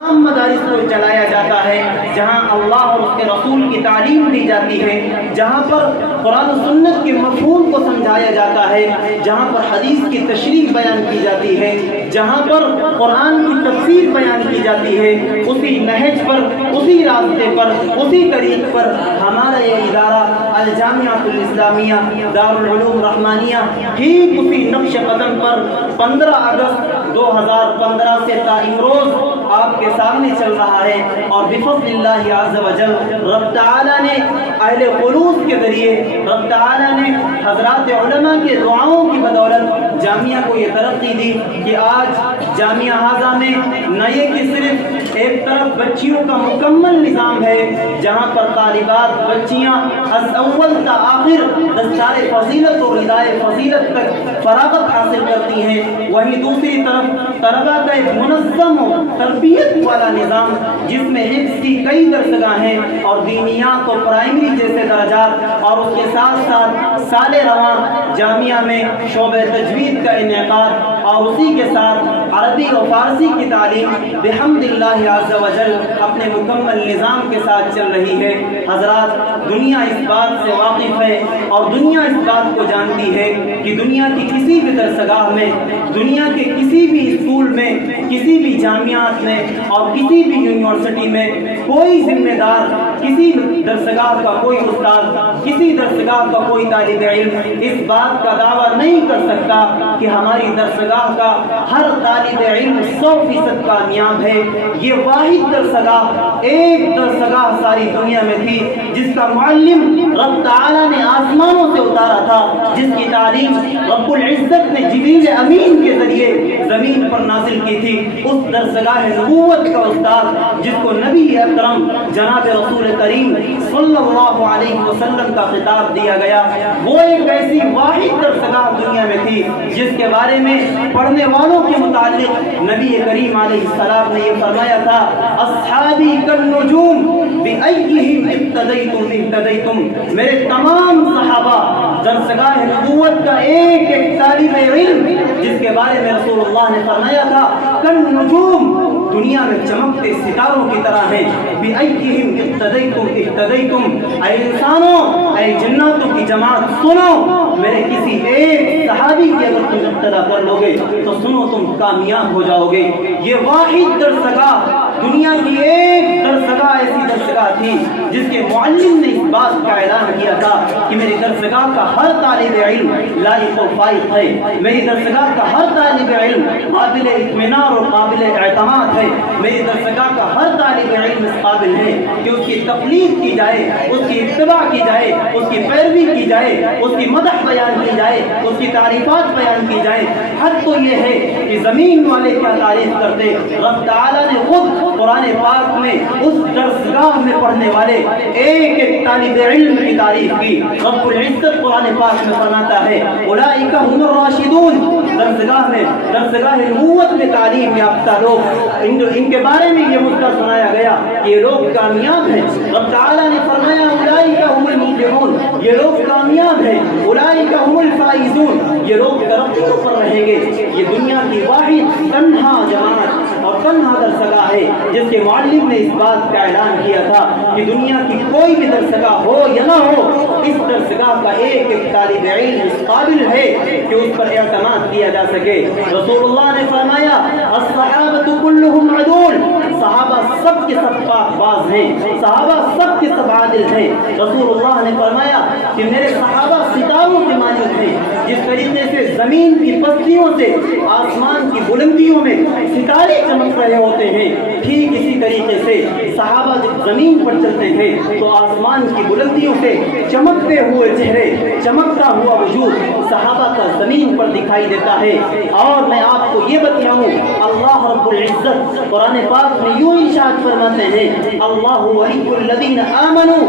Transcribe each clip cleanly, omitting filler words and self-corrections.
تمام مدارس کو چلایا جاتا ہے جہاں اللہ اور اس کے رسول کی تعلیم دی جاتی ہے، جہاں پر قرآن و سنت کے مفہوم کو سمجھایا جاتا ہے، جہاں پر حدیث کی تشریح بیان کی جاتی ہے، جہاں پر قرآن کی تفسیر بیان کی جاتی ہے، اسی نہج پر، اسی راستے پر، اسی طریق پر ہمارا یہ ادارہ الجامعۃ الاسلامیہ دارالعلوم رحمانیہ ٹھیک اسی نقش قدم پر 15 اگست 2015 سے تا امروز آپ کے سامنے چل رہا ہے، اور بفضل اللہ عز و جل رب تعالیٰ نے اہل خلوص کے ذریعے، رب تعالیٰ نے حضرات علماء کے دعاؤں کی بدولت جامعہ کو یہ ترقی دی کہ آج جامعہ ہاذا میں نہ یہ کہ صرف ایک طرف بچیوں کا مکمل نظام ہے جہاں پر طالبات بچیاں از اول تا آخر دستار فضیلت اور ردائے فضیلت تک فراغت حاصل کرتی ہیں، وہیں دوسری طرف طلباء کا ایک منظم و تربیت والا نظام جس میں حفظ کی کئی درسگاہیں اور دینیات اور پرائمری جیسے درجات، اور اس کے ساتھ ساتھ سال رواں جامعہ میں شعبہ تجوید کا انعقاد، اور اسی کے ساتھ عربی و فارسی کی تعلیم بحمد اللہ عز و جل اپنے مکمل نظام کے ساتھ چل رہی ہے۔ حضرات، دنیا اس بات سے واقف ہے اور دنیا اس بات کو جانتی ہے کہ دنیا کی کسی بھی درسگاہ میں، دنیا کے کسی بھی اسکول میں، کسی بھی جامعات میں اور کسی بھی یونیورسٹی میں کوئی ذمہ دار، کسی درسگاہ کا کوئی استاد، کسی درسگاہ کا کوئی طالب علم اس بات کا دعویٰ نہیں کر سکتا کہ ہماری درسگاہ کا ہر طالب علم 100% کامیاب ہے۔ یہ واحد درسگاہ، ایک درسگاہ ساری دنیا میں تھی جس کا معلم رب تعالیٰ نے آسمانوں سے اتارا تھا، جس کی تعلیم رب العزت نے جبریل امین کے ذریعے زمین پر نازل کی تھی، اس درسگاہ نبوت کا استاد جس کو نبی اکرم جناب رسول کریم صلی اللہ علیہ وسلم کا خطاب دیا گیا، وہ ایک ایسی واحد درسگاہ دنیا میں تھی جس کے بارے میں پڑھنے والوں کے متعلق نبی کریم علیہ السلام نے یہ فرمایا تھا، اصحابی کالنجوم بأیہم اقتدیتم اہتدیتم، میرے تمام صحابہ درسگاہ نبوت کا ایک ایک طالب علم جس کے بارے میں رسول اللہ نے فرمایا تھا کالنجوم، دنیا میں چمکتے ستاروں کی طرح ہیں، بأیہم اقتدیتم اہتدیتم، اے انسانوں، اے جناتوں کی جماعت سنو، میرے کسی ایک صحابی کی اگر تم اقتدا کر لو گے تو سنو تم کامیاب ہو جاؤ گے۔ یہ واحد درسگاہ، دنیا کی ایک درسگاہ ایسی درسگاہ تھی جس کے معلم نے اس بات کا اعلان کیا تھا کہ میری درسگاہ کا ہر طالب علم لائق و فائق ہے، میری درسگاہ کا ہر طالب علم قابل اطمینان اور قابل اعتماد ہے، میری درسگاہ کا ہر طالب علم اس قابل ہے کہ اس کی تقلید کی جائے، اس کی اتباع کی جائے، اس کی پیروی کی جائے، اس کی مدح بیان کی جائے، اس کی تعریفات بیان کی جائے۔ حد تو یہ ہے کہ زمین والے کیا تعریف کرتے، رب تعالیٰ نے خود قرآن پاک میں اس درسگاہ میں پڑھنے والے ایک ایک طالب علم کی تعریف کی۔ رب العزت قرآن پاک میں فرماتا ہے اولئک هم الراشدون، درسگاہ نبوت میں تعلیم یافتہ لوگ، ان کے بارے میں یہ مدعا سنایا گیا کہ یہ لوگ کامیاب ہیں۔ رب تعالیٰ نے فرمایا اولئک هم المفلحون، یہ لوگ کامیاب ہیں، اولئک هم الفائزون، یہ لوگ ترقیوں پر رہیں گے۔ یہ دنیا کی واحد تنہا جماعت اور تنہا درسگاہ ہے جس کے معلم نے اس بات کا اعلان کیا تھا کہ دنیا کی کوئی بھی درسگاہ ہو یا نہ ہو، اس درسگاہ کا ایک ایک طالب علم اس قابل ہے کہ اس پر اعتماد کیا جا سکے۔ رسول اللہ نے فرمایا الصحابۃ کلھم عدول، صحابہ سب کے سب پاک باز ہیں، صحابہ سب کے سب عادل ہیں۔ رسول اللہ نے فرمایا کہ میرے صحابہ ستاروں کے مانند ہیں، جس طریقے سے زمین کی پستیوں سے آسمان کی بلندیوں میں ستارے چمک رہے ہوتے ہیں، ٹھیک اسی طریقے سے صحابہ جب زمین پر چلتے ہیں تو آسمان کی بلندیوں سے چمکتے ہوئے چہرے، چمکتا ہوا وجود صحابہ کا زمین پر دکھائی دیتا ہے۔ اور میں آپ کو یہ بتلاؤں، اللہ رب العزت قرآن پاک میں یوں ارشاد فرماتے ہیں اللہ ولی الذین آمنوا،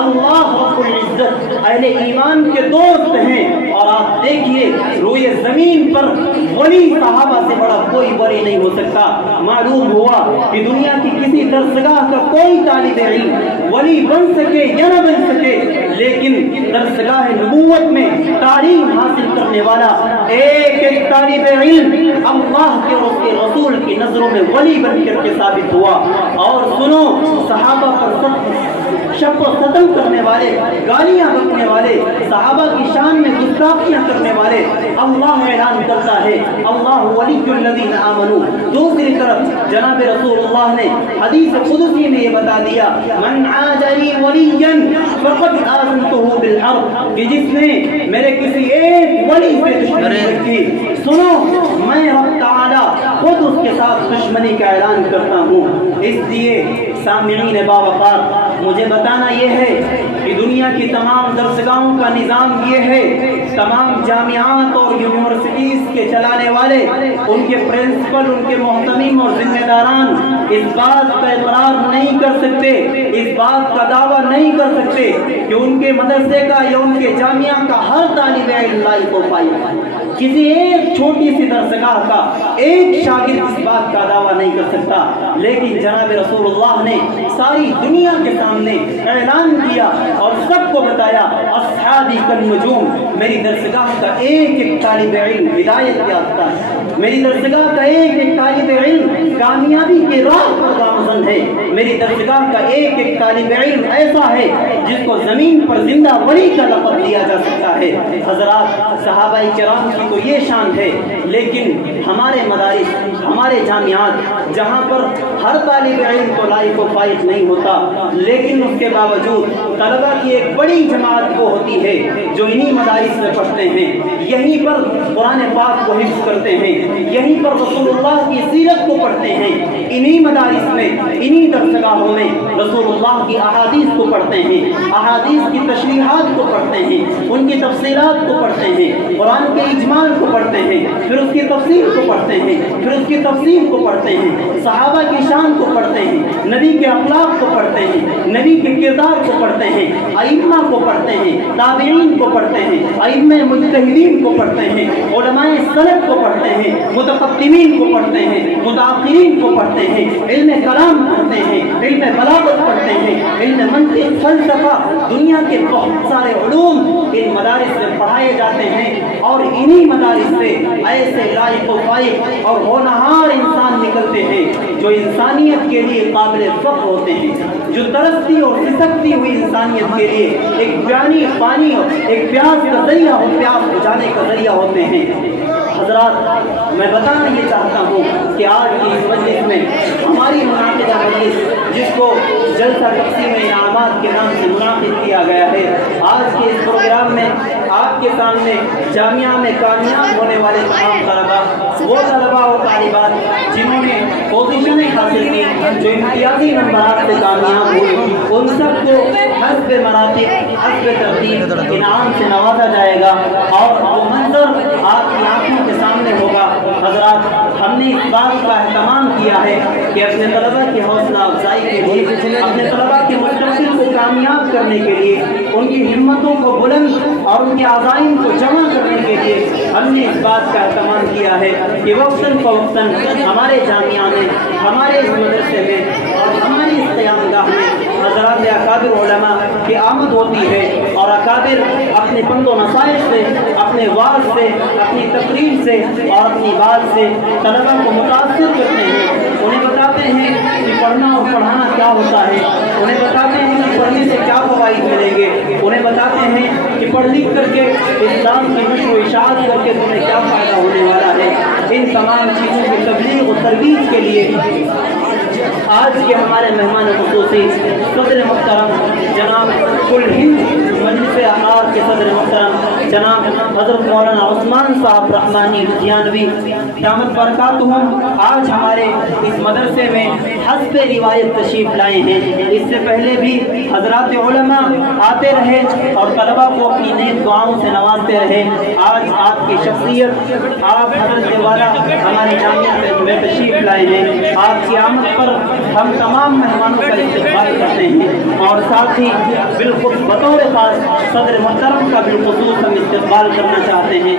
اللہ رب العزت اہل ایمان کے دوست ہیں۔ اور آپ دیکھیے روئے زمین پر ولی صحابہ سے بڑا کوئی ولی نہیں ہو سکتا۔ معلوم ہوا کہ دنیا کی کسی درسگاہ کا کوئی طالب علم ولی بن سکے یا نہ بن سکے، لیکن درسگاہ نبوت میں تعلیم حاصل کرنے والا ایک ایک طالب علم अल्लाह के और उसके रसूल की नजरों में वली बनकर के साबित हुआ। और सुनो, सहाबा पर शक व सतम करने वाले, गालियां बकने वाले, सहाबा की शान में गुस्ताखियां करने वाले, अल्लाह ऐलान करता है अल्लाह वलियुल लज़ीना आमनू। दूसरी तरफ जनाब रसूलुल्लाह ने हदीस कुदसी में ये बता दिया, मन आजली वलियन फक़द आज़नतुहु बिल हर्ब, कि जिसने मेरे किसी एक वली से दुश्मनी रखी, सुनो मैं रब तआला खुद उसके साथ दुश्मनी का ऐलान करता हूँ। इसलिए सामिईन बावक़ार, मुझे बताना ये है कि दुनिया की तमाम दरसगाहों का निज़ाम ये है, तमाम जामियात और यूनिवर्सिटीज़ के चलाने वाले, उनके प्रिंसिपल, उनके मोहतमिम और जिम्मेदारान इस बात का इकरार नहीं कर सकते, इस बात का दावा नहीं कर सकते कि उनके मदरसे का या उनके जामिया का हर तालिब इल्म लायक हो पाए। किसी एक छोटी सी दरसगाह का एक शागिर्द इस बात का दावा नहीं कर सकता, लेकिन जनाब रसूलुल्लाह ने सारी दुनिया के सामने ऐलान किया और सबको बताया, अस्हाबी कन नुजूम, मेरी दरसगाह का एक एक तालिब इल्म हिदायत याफ्ता है, मेरी दरसगाह का एक एक तालिब इल्म कामयाबी के राह पर गामज़न है, मेरी दरसगाह का एक एक तालिब इल्म ऐसा है जिसको ज़मीन पर जिंदा वली का लक़ब दिया जा सकता है। हज़रात, सहाबाए किराम की तो ये शान है, लेकिन हमारे मदारिस, हमारे जामियात जहाँ पर हर तालिब इल्म को लायक व फाइज नहीं होता, लेकिन उसके बावजूद तलबा की एक बड़ी जमात वो होती है जो इन्हीं मदारिस में पढ़ते हैं, यहीं पर कुरान पाक को हिफ्ज़ करते हैं, यहीं पर रसूलुल्लाह की सीरत को पढ़ते हैं, इन्हीं मदारिस में, इन्हीं दरसगाहों में रसूलुल्लाह की अहादीस को पढ़ते हैं, अहादीस की तशरीहात को पढ़ते हैं, उनकी तफसीलात को पढ़ते हैं, कुरान के इजमाल को पढ़ते हैं, फिर उसकी तफसीर को पढ़ते हैं, फिर उसकी तफसीर को पढ़ते हैं, सहाबा की शान को पढ़ते हैं, नबी के अखलाक को पढ़ते हैं, नबी के किरदार को पढ़ते हैं, अइम्मा को पढ़ते हैं, ताबीईन को पढ़ते हैं, अइम्मे मुज्तहिदीन को पढ़ते हैं, उलमाए सलफ को पढ़ते हैं, मुतक़द्दिमीन को पढ़ते हैं, मुताअख़िरीन को पढ़ते हैं, इल्म कलाम पढ़ते हैं, इल्म बलागत पढ़ते हैं, इल्म मंतिक़, फ़लसफ़ा, दुनिया के बहुत सारे उलूम इन मदारिस में पढ़ाए जाते हैं। और इन्हीं मदारिस से ऐसे लायक व फाइज और होनहार इंसान निकलते हैं जो इंसानियत के लिए काबिल फ़ख्र होते हैं, जो तरसती और सिसकती हुई इंसानियत के लिए एक पानी और एक प्यास का ज़रिया हो, प्यास बुझाने का ज़रिया होते हैं। हज़रात, मैं बताना ये चाहता हूँ कि आज की इस मजलिस में हमारी मुनाक़िदा मजलिस, जिसको जलसा तक़सीम इनामात के नाम से मुनाक़िद किया गया है, आज के इस प्रोग्राम में आपके सामने जामिया में कामयाब होने वाले तमाम तलबा, वो तलबा और तालिबात जिन्होंने पोजीशनें हासिल की, जो इम्तियाज़ी नंबरात से कामयाब हुए, उन सबको हस्ब मरातिब, हस्ब तरतीब इनाम से नवाजा जाएगा और वो मंजर आपकी आँखों के सामने होगा। हज़रात, हमने इस बात का एहतमाम किया है कि अपने तलबा की हौसला अफजाई के लिए, अपने तलबा के मुस्तक़बिल को कामयाब करने के लिए, उनकी हिम्मतों को बुलंद और उनके आज़ाइम को जमा करने के लिए हमने इस बात का एहतमाम किया है कि वक्तन फ़वक्तन हमारे जामिया में, हमारे इस मदरसे में और हमारी इस क़यामगाह में हज़रात अकाबिर उलमा की आमद होती है और अकाबिर अपने फंद व नसाइश से, अपने वाज़ से, अपनी तकरीर से और अपनी बात से तलबा को मुतासिर करते हैं, उन्हें बताते हैं कि पढ़ना और पढ़ाना क्या होता है, उन्हें बताते हैं कि पढ़ने से क्या फ़वाइद मिलेंगे, उन्हें बताते हैं कि पढ़ लिख करके इस्लाम की नश्र व इशाअत करके तुम्हें क्या फ़ायदा होने वाला है। इन तमाम चीज़ों की तबलीग और तरगीब के लिए आज के हमारे मेहमान ख़ुसूसी सदर मुहतरम जनाब कुल हिंद मजलिस अहरार के सदर मुहतरम जनाब हज़रत मौलाना उस्मान साहब रहमानी लुधियानवी दामत बरकातुहुम आज हमारे इस मदरसे में हस्ब रिवायत तशरीफ़ लाए हैं। इससे पहले भी हज़रात उलमा आते रहे और तलबा को अपनी नेक दुआओं से नवाजते रहे। आज आपकी शख्सियत, आप हज़रत वाला हमारे जामिया में तशरीफ़ लाए हैं। आपकी आमद पर हम तमाम मेहमानों का इस्तक़बाल करते हैं और साथ ही बिल्कुल बतौर ख़ास सदर मुहतरम का बिलख़ुसूस हम इस्तक़बाल करना चाहते हैं।